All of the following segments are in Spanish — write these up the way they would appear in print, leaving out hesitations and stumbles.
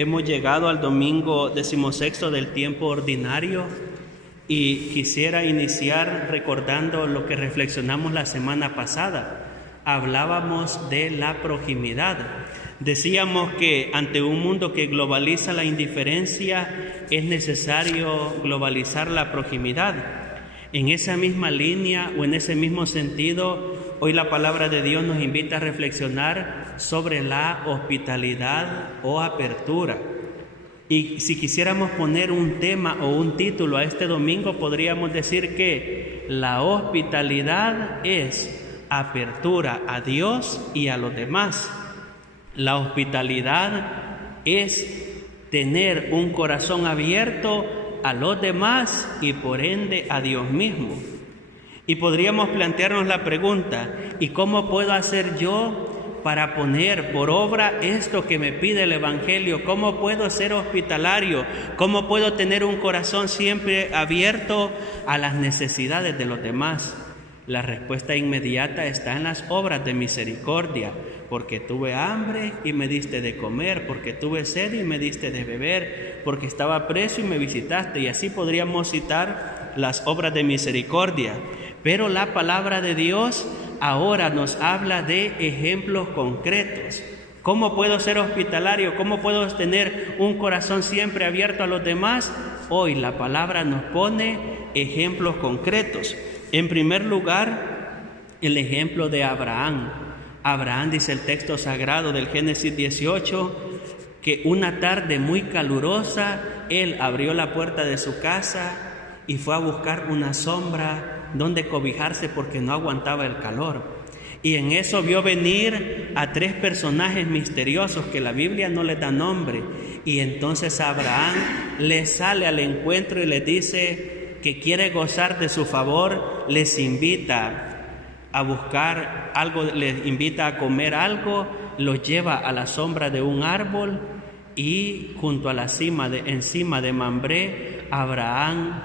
Hemos llegado al domingo 16 del tiempo ordinario y quisiera iniciar recordando lo que reflexionamos la semana pasada. Hablábamos de la proximidad. Decíamos que ante un mundo que globaliza la indiferencia es necesario globalizar la proximidad. En esa misma línea o en ese mismo sentido, hoy la palabra de Dios nos invita a reflexionar sobre la hospitalidad o apertura. Y si quisiéramos poner un tema o un título a este domingo, podríamos decir que la hospitalidad es apertura a Dios y a los demás. La hospitalidad es tener un corazón abierto a los demás y por ende a Dios mismo. Y podríamos plantearnos la pregunta: ¿y cómo puedo hacer yo para poner por obra esto que me pide el Evangelio? ¿Cómo puedo ser hospitalario? ¿Cómo puedo tener un corazón siempre abierto a las necesidades de los demás? La respuesta inmediata está en las obras de misericordia, porque tuve hambre y me diste de comer, porque tuve sed y me diste de beber, porque estaba preso y me visitaste, y así podríamos citar las obras de misericordia. Pero la palabra de Dios ahora nos habla de ejemplos concretos. ¿Cómo puedo ser hospitalario? ¿Cómo puedo tener un corazón siempre abierto a los demás? Hoy la palabra nos pone ejemplos concretos. En primer lugar, el ejemplo de Abraham. Abraham, dice el texto sagrado del Génesis 18, que una tarde muy calurosa, él abrió la puerta de su casa y fue a buscar una sombra donde cobijarse porque no aguantaba el calor. Y en eso vio venir a 3 personajes misteriosos que la Biblia no les da nombre. Y entonces Abraham les sale al encuentro y les dice que quiere gozar de su favor, les invita a buscar algo, les invita a comer algo, los lleva a la sombra de un árbol y junto a la encima de Mambré, Abraham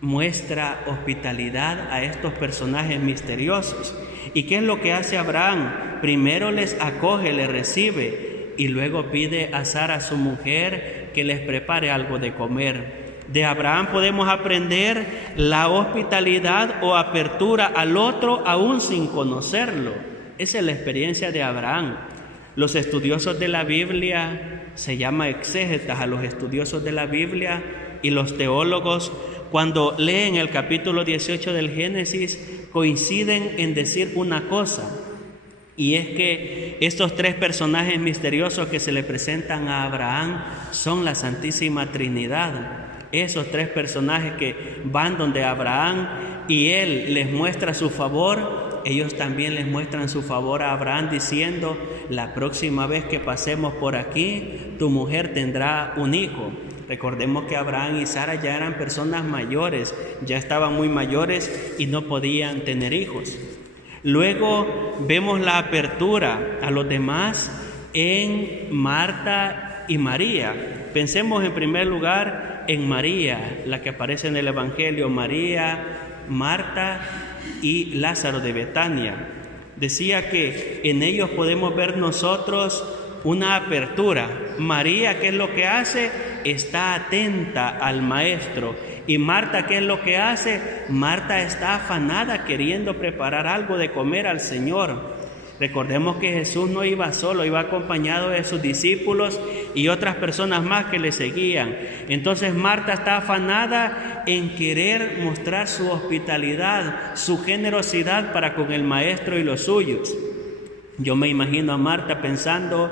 muestra hospitalidad a estos personajes misteriosos. ¿Y qué es lo que hace Abraham? Primero les acoge, les recibe y luego pide a Sara, su mujer, que les prepare algo de comer. De Abraham podemos aprender la hospitalidad o apertura al otro aún sin conocerlo. Esa es la experiencia de Abraham. Los estudiosos de la Biblia, se llama exégetas a los estudiosos de la Biblia, y los teólogos, cuando leen el capítulo 18 del Génesis, coinciden en decir una cosa, y es que estos 3 personajes misteriosos que se le presentan a Abraham son la Santísima Trinidad. Esos 3 personajes que van donde Abraham y él les muestra su favor, ellos también les muestran su favor a Abraham diciendo: la próxima vez que pasemos por aquí, tu mujer tendrá un hijo. Recordemos que Abraham y Sara ya eran personas mayores, ya estaban muy mayores y no podían tener hijos. Luego vemos la apertura a los demás en Marta y María. Pensemos en primer lugar en María, la que aparece en el Evangelio, María, Marta y Lázaro de Betania. Decía que en ellos podemos ver nosotros una apertura. María, ¿qué es lo que hace? Está atenta al Maestro. ¿Y Marta qué es lo que hace? Marta está afanada queriendo preparar algo de comer al Señor. Recordemos que Jesús no iba solo, iba acompañado de sus discípulos y otras personas más que le seguían. Entonces Marta está afanada en querer mostrar su hospitalidad, su generosidad para con el Maestro y los suyos. Yo me imagino a Marta pensando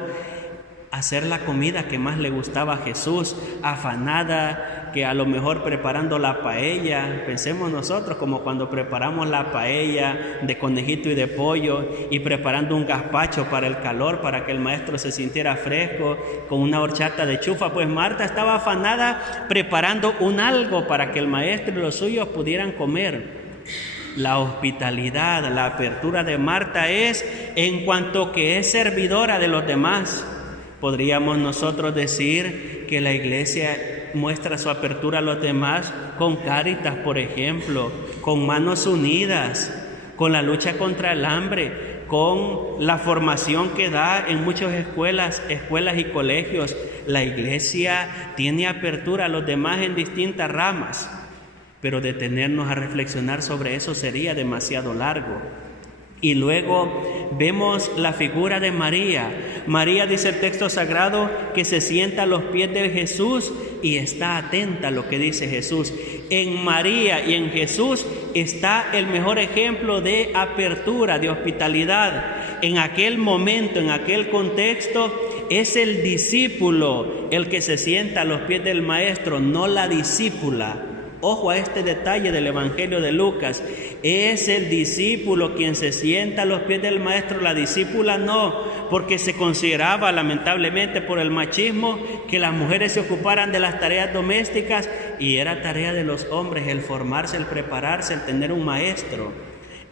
hacer la comida que más le gustaba a Jesús, afanada, que a lo mejor preparando la paella. Pensemos nosotros como cuando preparamos la paella de conejito y de pollo y preparando un gazpacho para el calor, para que el Maestro se sintiera fresco, con una horchata de chufa. Pues Marta estaba afanada preparando un algo para que el Maestro y los suyos pudieran comer. La hospitalidad, la apertura de Marta es en cuanto que es servidora de los demás. Podríamos nosotros decir que la iglesia muestra su apertura a los demás con Cáritas, por ejemplo, con Manos Unidas, con la lucha contra el hambre, con la formación que da en muchas escuelas y colegios. La iglesia tiene apertura a los demás en distintas ramas, pero detenernos a reflexionar sobre eso sería demasiado largo. Y luego vemos la figura de María. María, dice el texto sagrado, que se sienta a los pies de Jesús y está atenta a lo que dice Jesús. En María y en Jesús está el mejor ejemplo de apertura, de hospitalidad. En aquel momento, en aquel contexto, es el discípulo el que se sienta a los pies del maestro, no la discípula. Ojo a este detalle del Evangelio de Lucas. Es el discípulo quien se sienta a los pies del maestro, la discípula no, porque se consideraba lamentablemente por el machismo que las mujeres se ocuparan de las tareas domésticas y era tarea de los hombres el formarse, el prepararse, el tener un maestro.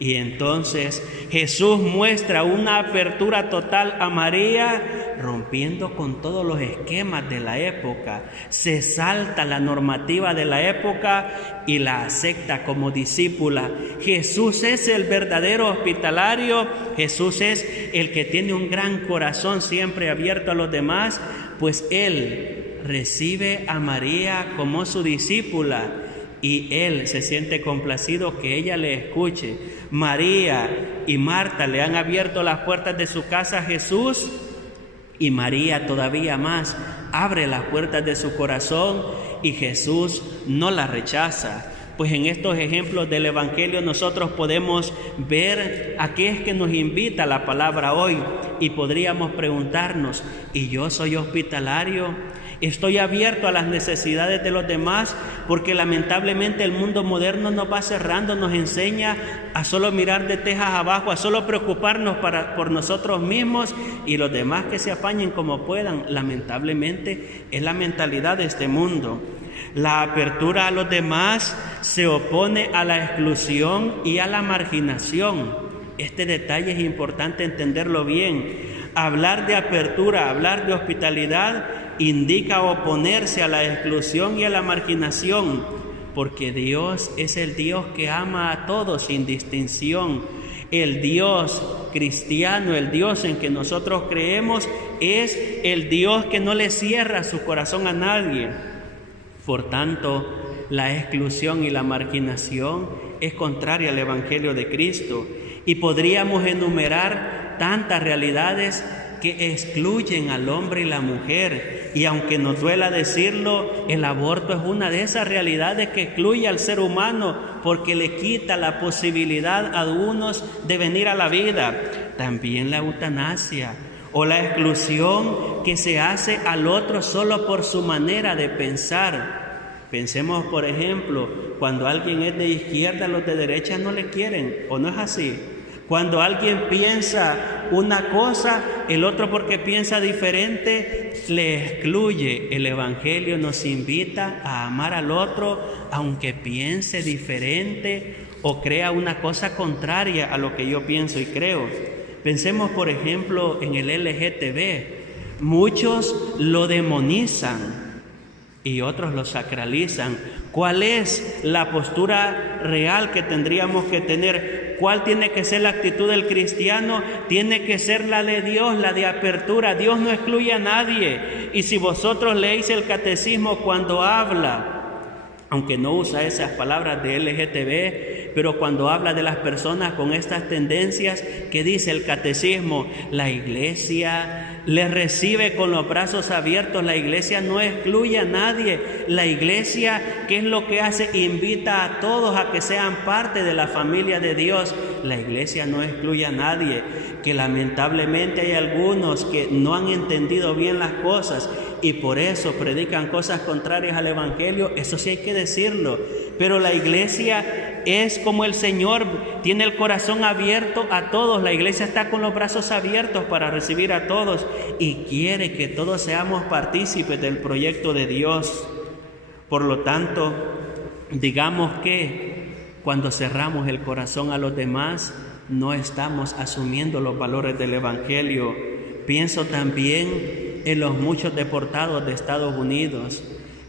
Y entonces Jesús muestra una apertura total a María, rompiendo con todos los esquemas de la época. Se salta la normativa de la época y la acepta como discípula. Jesús es el verdadero hospitalario. Jesús es el que tiene un gran corazón siempre abierto a los demás, pues Él recibe a María como su discípula y Él se siente complacido que ella le escuche. María y Marta le han abierto las puertas de su casa a Jesús y María todavía más abre las puertas de su corazón y Jesús no la rechaza. Pues en estos ejemplos del Evangelio nosotros podemos ver a qué es que nos invita la palabra hoy y podríamos preguntarnos, ¿y yo soy hospitalario? ¿Estoy abierto a las necesidades de los demás? Porque lamentablemente el mundo moderno nos va cerrando, nos enseña a solo mirar de tejas abajo, a solo preocuparnos por nosotros mismos y los demás que se apañen como puedan. Lamentablemente es la mentalidad de este mundo. La apertura a los demás se opone a la exclusión y a la marginación. Este detalle es importante entenderlo bien. Hablar de apertura, hablar de hospitalidad indica oponerse a la exclusión y a la marginación, porque Dios es el Dios que ama a todos sin distinción. El Dios cristiano, el Dios en que nosotros creemos, es el Dios que no le cierra su corazón a nadie. Por tanto, la exclusión y la marginación es contraria al Evangelio de Cristo y podríamos enumerar tantas realidades que excluyen al hombre y la mujer. Y aunque nos duela decirlo, el aborto es una de esas realidades que excluye al ser humano porque le quita la posibilidad a algunos de venir a la vida. También la eutanasia o la exclusión que se hace al otro solo por su manera de pensar. Pensemos, por ejemplo, cuando alguien es de izquierda, los de derecha no le quieren, ¿o no es así? Cuando alguien piensa una cosa, el otro porque piensa diferente, le excluye. El Evangelio nos invita a amar al otro, aunque piense diferente o crea una cosa contraria a lo que yo pienso y creo. Pensemos, por ejemplo, en el LGTB. Muchos lo demonizan y otros lo sacralizan. ¿Cuál es la postura real que tendríamos que tener? ¿Cuál tiene que ser la actitud del cristiano? Tiene que ser la de Dios, la de apertura. Dios no excluye a nadie. Y si vosotros leéis el catecismo cuando habla, aunque no usa esas palabras de LGTB, pero cuando habla de las personas con estas tendencias, ¿qué dice el catecismo? La iglesia les recibe con los brazos abiertos. La iglesia no excluye a nadie. La iglesia, ¿qué es lo que hace? Invita a todos a que sean parte de la familia de Dios. La iglesia no excluye a nadie. Que lamentablemente hay algunos que no han entendido bien las cosas y por eso predican cosas contrarias al Evangelio. Eso sí hay que decirlo. Pero la iglesia es como el Señor, tiene el corazón abierto a todos. La iglesia está con los brazos abiertos para recibir a todos y quiere que todos seamos partícipes del proyecto de Dios. Por lo tanto, digamos que cuando cerramos el corazón a los demás, no estamos asumiendo los valores del Evangelio. Pienso también en los muchos deportados de Estados Unidos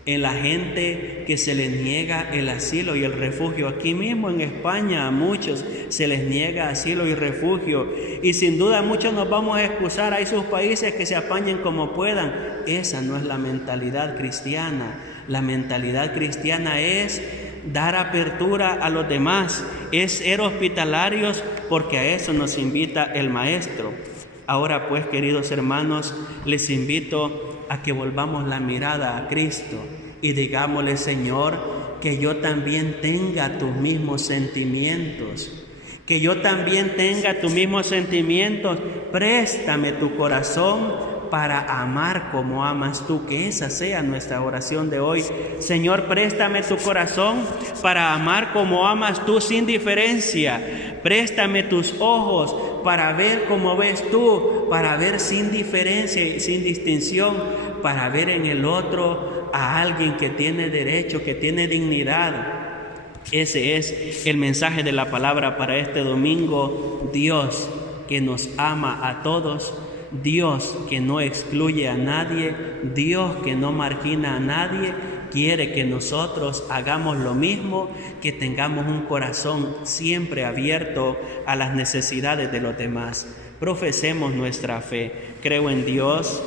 en la gente que se les niega el asilo y el refugio. Aquí mismo en España a muchos se les niega asilo y refugio, y sin duda muchos nos vamos a excusar. Hay sus países que se apañen como puedan. Esa no es la mentalidad cristiana. La mentalidad cristiana es dar apertura a los demás, es ser hospitalarios, porque a eso nos invita el Maestro. Ahora pues, queridos hermanos, les invito a que volvamos la mirada a Cristo y digámosle: Señor, que yo también tenga tus mismos sentimientos, que yo también tenga tus mismos sentimientos. Préstame tu corazón para amar como amas tú. Que esa sea nuestra oración de hoy. Señor, préstame tu corazón para amar como amas tú, sin diferencia. Préstame tus ojos para ver como ves tú, para ver sin diferencia y sin distinción, para ver en el otro a alguien que tiene derecho, que tiene dignidad. Ese es el mensaje de la palabra para este domingo. Dios que nos ama a todos, Dios que no excluye a nadie, Dios que no margina a nadie, quiere que nosotros hagamos lo mismo, que tengamos un corazón siempre abierto a las necesidades de los demás. Profesemos nuestra fe. Creo en Dios